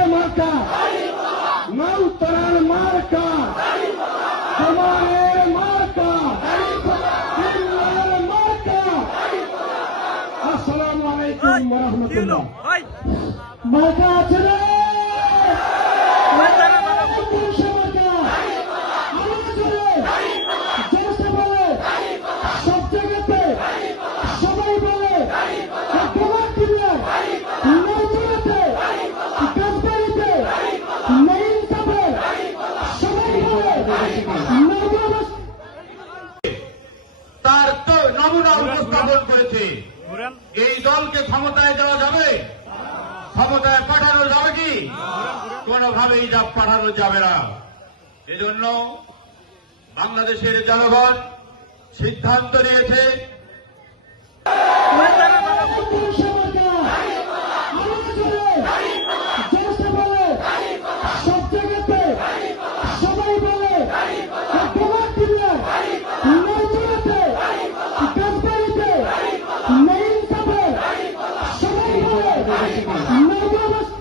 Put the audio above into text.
এর মার্কা। মা উত্তরার মার্কা। সমাজের মার্কা। মার্কা। আসসালামু আলাইকুম রহমতুল্লাহ। মার্কা আছে তার তো নমুনা উপস্থাপন করেছে। এই দলকে ক্ষমতায় দেওয়া যাবে? ক্ষমতায় পাঠানো যাবে কি? কোনোভাবেই যা পাঠানো যাবে না। এজন্য বাংলাদেশের জনগণ সিদ্ধান্ত নিয়েছে Obama's